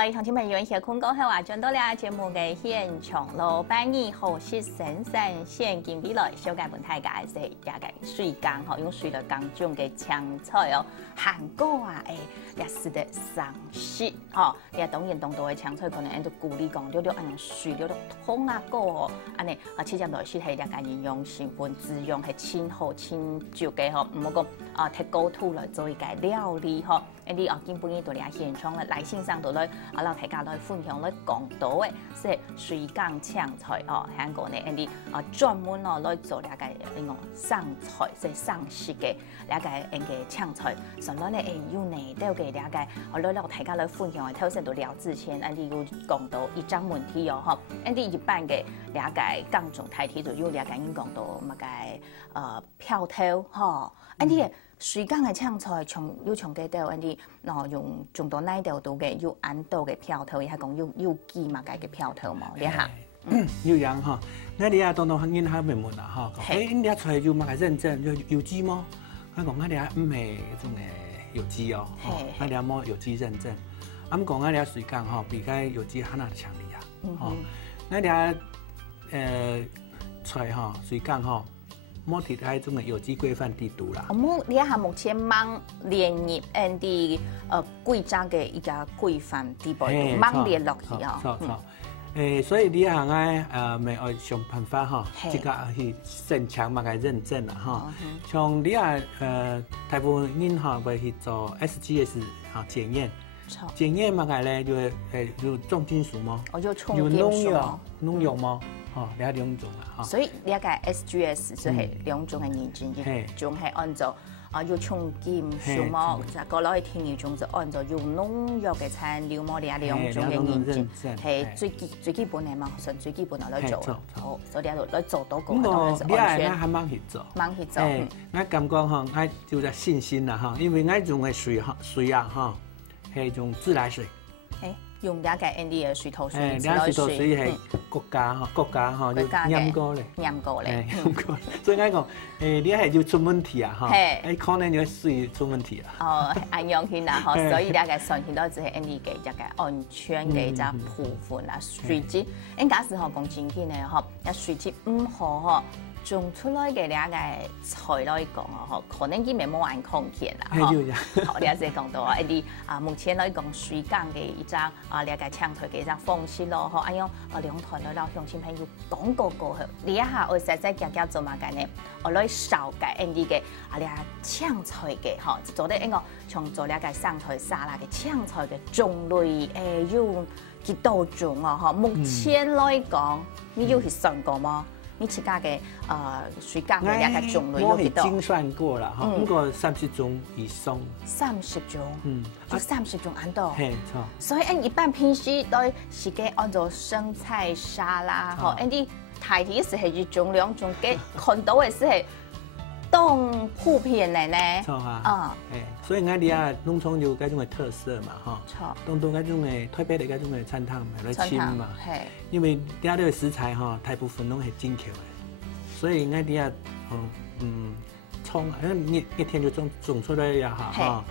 來鄉親朋友一些空講後啊，轉到了節目嘅現場咯。半夜何時先生現今未來小解問大家係也個水工吼，用水來講種嘅青菜哦，韓國啊也是的上市吼，也當然當到嘅青菜可能按照鼓勵講，了按用水了通啊個哦，安尼直接來說係也個營養成分滋養係清好清足嘅吼，唔好講摕高土來做一個料理吼。你基本呢度嚟現場咧，來線上度咧，老大家來分享咧講到嘅，係水耕青菜哦，香港咧，你專門哦來做兩個呢個生菜，即係生食嘅兩個青菜，所以咧有呢都嘅兩個，我老大家來分享嘅，頭先到廖志謙，你要講到一張問題哦，嗬，你一般嘅兩個耕種態度就有兩個已經講到乜嘅漂頭，嗬，你嘅。水耕嘅青菜，要從幾多？啲用種到哪條度嘅？要按到嘅漂頭，亦係講要記嘛嘅漂頭嘛？你下，要樣哈，那你啊當當應下問問啦哈，你啊出嚟要乜嘅認證？有機嗎？佢講你啊唔係種嘅有機哦，你啊冇有機認證。咁講你啊水耕哈，比較有機很難強烈啊，哦，你啊出嚟哈水耕哈。冇提喺種嘅有機規範地圖啦。你下目前忙連入啲規章嘅一個規範地步，忙連落去啊。錯，所以你行嘅咪愛想辦法嗬，即個去申請嘛嘅認證啦嗬。像你大部分人嗬會去做 SGS 嚇檢驗，檢驗嘛嘅咧有重金屬嗎？有農藥嗎？哦，你係兩種啊，所以你個 SGS 就係兩種嘅認證，一種係按照要重金屬麼，過來聽一種就按照用農藥嘅材料麼，你係兩種嘅認證，係最基本嘅嘛，算最基本嚟做，好，所以你嚟做到個，你係啱啱去做，啱去做，我感覺嗬，我就係信心啦嗬，因為我用嘅水啊嗬，係一種自來水。用兩個 N.D. 嘅水土水，兩個水土水係國家嗬要驗過咧，所以我講你係要出問題啊嗬，可能要水出問題啊。哦，安樣去啦嗬，所以兩個上去到就係 N.D. 嘅一個安全嘅一個部分啦，水質，假使講正經嘅嗬，一水質唔好嗬。種出來嘅兩個菜來講哦，可能佢咪冇按空間啦，好，你阿姐講到啊，啲目前來講水耕嘅一張兩個青菜嘅一張方式咯，嗬，樣兩台來老鄉親朋友講過後，你一下我實際叫做乜嘅呢？我來燒嘅啲嘅兩個青菜嘅，嗬，做啲一個從做兩個生菜沙拉嘅青菜嘅種類，有幾多種啊？嗬，目前來講，你要去算過嗎？你自家嘅水耕嘅兩個種類有幾多？我係精算過啦，嚇，應該30種以上。30種，就30種按到。係錯。所以一般平時都是嘅按照生菜沙拉，嗬，啲大體是係一種兩種嘅，看到嘅是係當普遍嘅呢。錯啊。所以我哋啊農村有嗰種嘅特色嘛，嚇。錯。當到嗰種嘅台北嘅嗰種嘅餐廳咪來親嘛。係。因為啲啊啲嘅食材嚇，大部分都係進口嘅，所以我哋啊葱，一天就種出來呀嚇，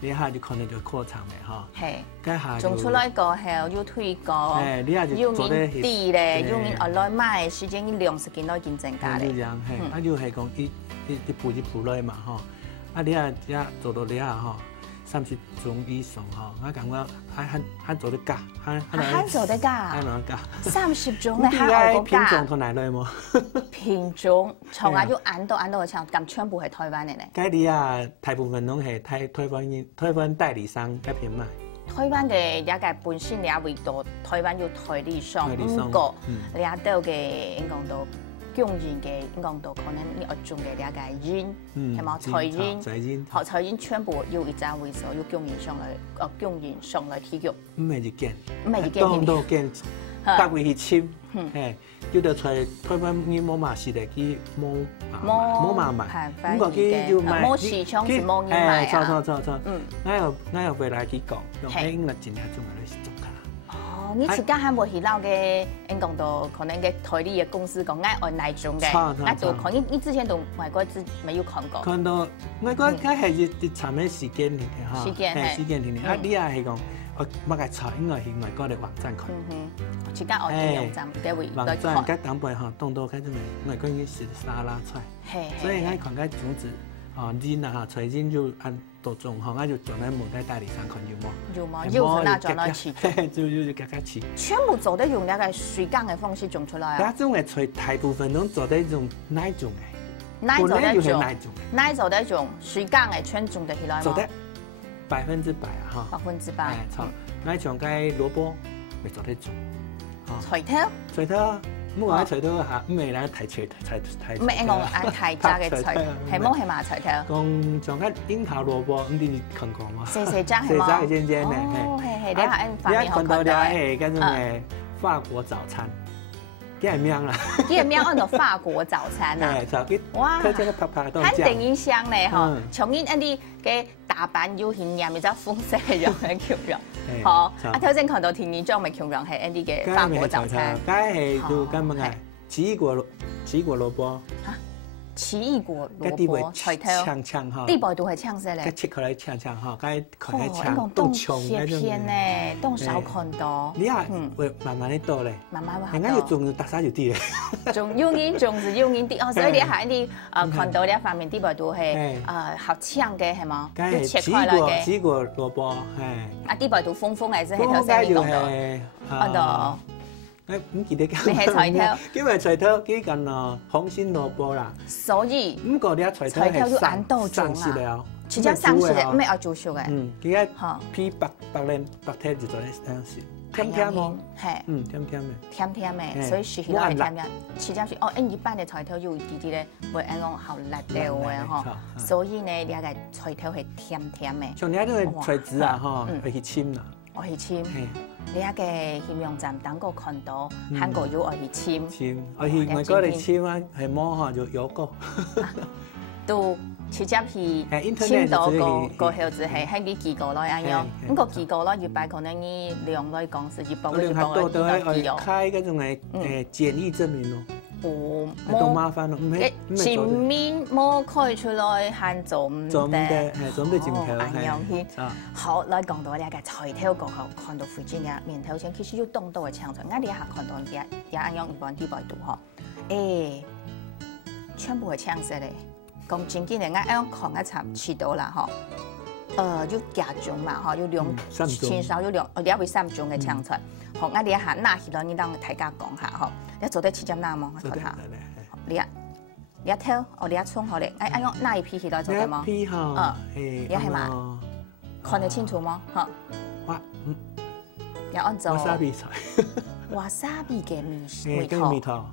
你下就可能就擴產嘅嚇。係。家下種出來個後要推個，要面地咧，要面外來賣，時間要量時間都已經增加咧。係，啊就係講一步來嘛嚇。啊！你啊做到你啊嗬，30種以上嗬，我感覺還做得假，還做得假，30種咧還外國假。品種同哪類麼？品種從啊要按到嘅場，咁全部係台灣嘅咧。嗰啲啊，大部分都係台灣代理商嗰邊賣。台灣嘅一個本身也會多，台灣要代理商，不過你啊都嘅應講到。供應嘅講到可能你要種嘅兩個園，係嘛菜園，學菜園全部要一家會所要供應上來提供。唔係一件，多件，百位去簽，叫到出台灣你冇馬市嚟去冇買賣，咁個佢要賣，冇市場是冇人賣啊。錯，我又回來去講，用英文盡量種嚟種下。你自家喺冇去撈嘅，講到可能嘅台里嘅公司講愛按哪種嘅，那就可能你之前都外國沒有看過。看到外國，係一長嘅時間嚟嘅嚇，時間嚟嘅。啊，你啊係講我嘅菜應該係外國嘅網站看。去間我應用站嘅位來看。網站嘅當背吼，當到嗰種嘅外國嘅是沙拉菜。所以我看個種子，仁啊，隨仁就按多種，我就做喺門嘅代理商看有冇。有嗎？有那種來起種。就夾夾起。全部做得用那個水缸嘅方式種出來啊。嗰種嘅菜大部分都做得用奶種嘅。奶做得種，奶做得種，水缸嘅全種得起來嗎？做得100%啊！哈，100%。錯，奶種嘅蘿蔔未做得種。菜頭？菜頭，唔話菜頭嚇，唔係啦，提菜。唔係我按提炸嘅菜，係冇係麻菜頭。講像個櫻桃蘿蔔，唔知你看過嗎？細張係嗎？細尖尖嘅。哦，係，你下按發面好看到。你係嗰種嘅法國早餐。幾係名啦？幾係名按到法國早餐啊！哇！佢真係拍拍都肯定影響咧嗬，從因一啲嘅打扮有顯然，咪就膚色係用嘅橋樣，嗬！啊頭先看到田二裝咪橋樣係一啲嘅法國早餐，梗係就咁樣嘅奇異果蘿蔔。奇異果蘿蔔菜頭，嗆哈，啲味道係嗆色咧，切開來嗆哈，梗係佢係嗆，凍切片咧，凍少看到。你啊，會慢慢啲多咧，慢慢會。人家要種特色就啲嘅，種用緊種是用緊啲哦，所以你喺啲看到呢方面啲味道係好嗆嘅係嘛？要切開來嘅。奇異果蘿蔔係。啊啲味道豐富嘅，即係頭先你講到。按到。唔記得你係菜頭，因為菜頭幾近啊紅心蘿蔔啦，所以唔過你啊菜頭係生食了，直接生食嘅，唔係要煮熟嘅。而家皮白睇就做啲生食，甜甜喎，係，甜甜嘅，所以食起來係甜嘅。直接是一般嘅菜頭有啲啲咧，會按講好辣嘅喎嗬，所以呢你個菜頭係甜甜嘅。像你呢個菜籽啊嗬，會去簽啦。我去簽，你一嘅險用站等個看到，韓國要我去簽，我去外國嚟簽啊，係摸下就有個，都直接去簽到個後子係喺啲寄過來咁樣，咁個寄過來越擺可能你兩來講是越包越包嘅寄過來。開嗰種係檢疫證明咯。冇麻煩咯，前面冇開出來限做唔得，做唔得進口。好，來講到呢個菜頭過後，看到非常嘅面頭前，其實有凍到嘅青菜，我哋一下看到也按樣一般啲味道嗬，全部係青色咧，咁正經嘅，我按樣看一層吃到啦嗬，要夾種嘛嗬，要兩前手要兩，你會3種嘅青菜，好，我哋一下拿起來，你當大家講下嗬。你做得切針哪麼？我睇下。你一挑，我哋一沖好咧。哎，用哪一批起來做的嗎？一批哈。你係嘛？看得清楚嗎？哈。哇，要按照。瓦薩比菜。瓦薩比嘅味道。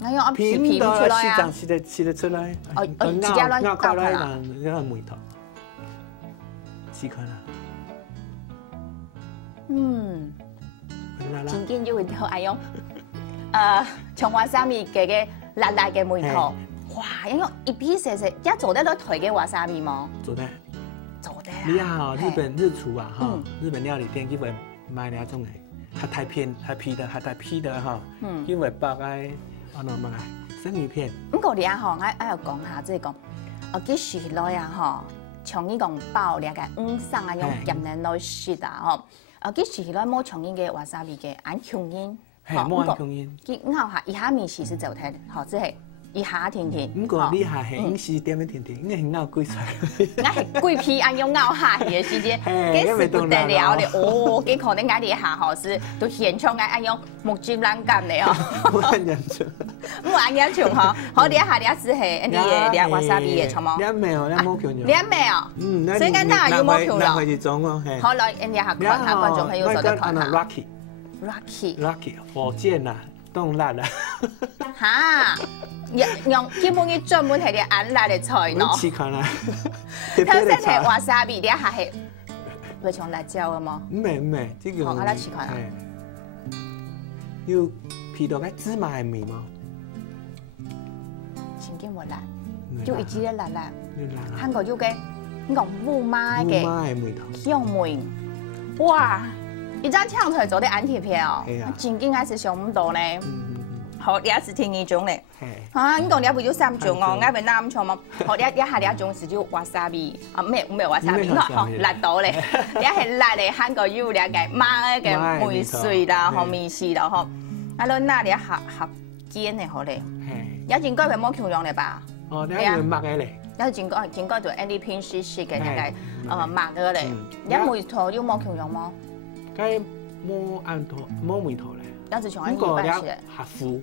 我用按皮出來啊。切得出來。直接來咬開啦。呢個味道。試看啦。前見就會好愛用，從瓦薩比嘅辣辣嘅味道，哇！因為一批食一做得到台嘅瓦薩比嗎？做得。啊！你好，日本日廚啊，哈，日本料理店基本賣呢種嘅，係太皮的哈，因為包嘅生魚片。咁嗰啲啊，我要講下，即係講，幾時來啊？從呢個包呢個生啊，用鹽嚟來食啊，幾時來冇從呢個瓦薩比嘅按香煙，冇按香煙。佢咬下一下面是走睇，即係一下甜甜。唔過呢下係應是點樣甜甜，應該係咬貴菜。我係貴皮按用咬下嘅時間，幾時不得了咧？哦，幾可能我哋下學時都現場按用木尖欄杆嚟哦。冇按人場，冇按人場嗬。好，你一下你一時係啲嘢，瓦薩比嘅，錯冇？你未哦，你冇強調。你未哦？所以講嗱要冇強調。係種咯，係。好來，你下看下觀眾朋友做得看下。Rocky，火箭啊，凍辣啊。嚇！用基本嘅專門係啲按辣嘅菜咯。試看啦。頭先係瓦薩比，你一下係會從辣椒嘅嘛？唔係，呢個。好，我嚟試看下。要皮到嘅芝麻係味嗎？前幾冇辣，要一啲嘅辣辣。韓國要嘅呢個烏媽嘅香味。哇！一張青菜做啲按貼片哦，正經係是上唔到咧。好，第一次聽呢種咧。啊，你讲你不就三种哦？我们那咁嘛，好，你下你種是就瓦薩比啊，沒有瓦薩比，好辣到咧，你係辣嚟韓國油，你嘅媽嘅梅水啦，和米絲啦，嗬，啊，你那你合煎嘅好咧，有應該係冇強用咧吧？哦，你係抹嘅咧，有應該就 Andy 偏西式嘅大概抹嘅咧，你梅頭有冇強用嗎？佢冇按頭冇梅頭咧，有就像一般嘅合膚。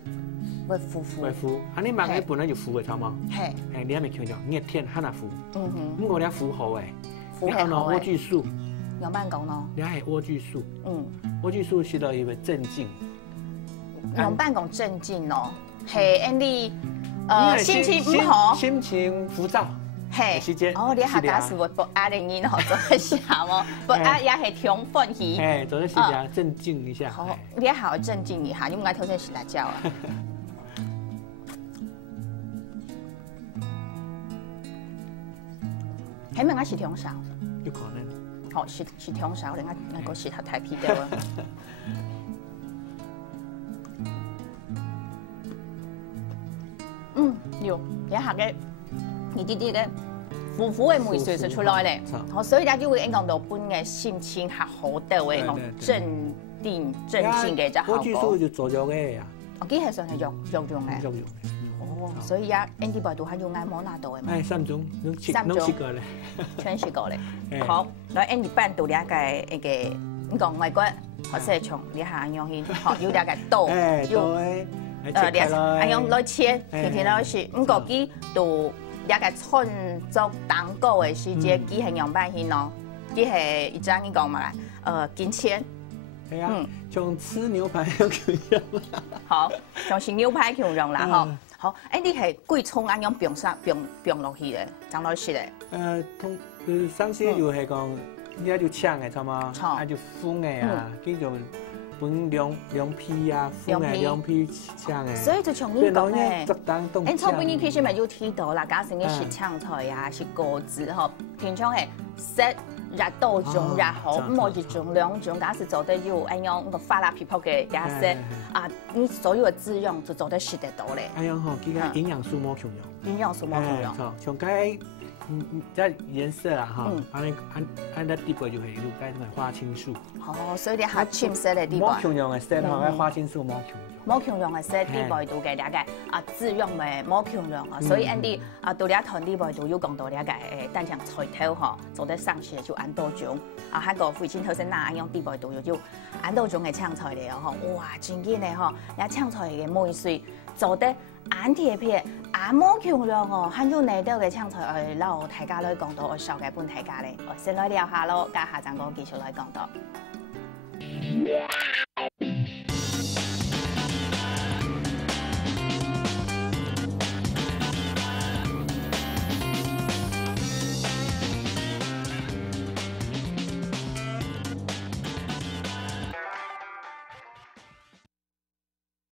會腐，啊！你買嘅本來就腐嘅，錯嗎？係，你還沒強調，熱天很難腐。嗯哼，咁我哋腐好誒，腐係好誒。萵苣素，有辦講咯？你係萵苣素，萵苣素是到一個鎮靜。有辦講鎮靜咯，係你心情唔好，心情浮躁。係，時間。哦，你下家是會不安的人哦，做一下麼？不安也係興奮氣。誒，做一下鎮靜一下。好，你好鎮靜一下，你唔該頭先洗辣椒啊。係咪我是中燒？有可能。好，是中燒咧，我個是太皮掉啊。有，一下嘅一啲啲嘅腐腐嘅梅水就出來咧。好，所以大家就會影響到本嘅心情係好到嘅，講鎮定鎮靜嘅就好。萵苣素就做肉嘅呀。我基本上係肉用嘅。肉用。所以啊 ，Andy 百度係用眼摸拿到嘅嘛。三種，弄七個咧，全是個咧。好，來 Andy 百度了解一個，你講外國或者係從你下用去，學要了解刀，要用來切，天天來食。唔過佢都了解創作蛋糕嘅時節，佢係用辦法咯，佢係一張你講嘛，金錢。係啊，從吃牛排有強用。好，從食牛排強用啦，嗬。好，你係貴葱咁樣冰落去嘅，怎落去嘅？上次就係講，你就搶嘅，錯嗎？啊就封嘅啊，叫做本兩批啊，封嘅兩批搶嘅。所以就從呢講咧，誒，初本你其實咪要睇到啦，假設你是搶菜啊，是果子嗬，平常係食日多種日好，冇一種兩種，假設做得要咁樣個發啦皮泡嘅顏色啊，你所有嘅滋養就做得食得到咧。咁樣嗬，佢個營養素冇強用。營養素冇強用。錯，像該即係顏色啦嚇，按得地位就係要該同埋花青素。哦，所以你下淺色嘅地位。冇強用嘅色，嗬，花青素冇強用。冇強用嘅色地位度嘅了解啊，滋養嘅冇強用啊，所以 Andy 啊，到呢一堂地位度要講到了解單場菜頭嗬，做得上市就按多種啊，喺個父親頭先嗱樣地位度要按多種嘅搶菜嚟哦，哇，真嘅咧嗬，有搶菜嘅梅水做得按貼片，按冇強用哦，喺要嚟到嘅搶菜我撈大家來講到我少嘅本大家咧，我先來聊下咯，加下陣我繼續來講到。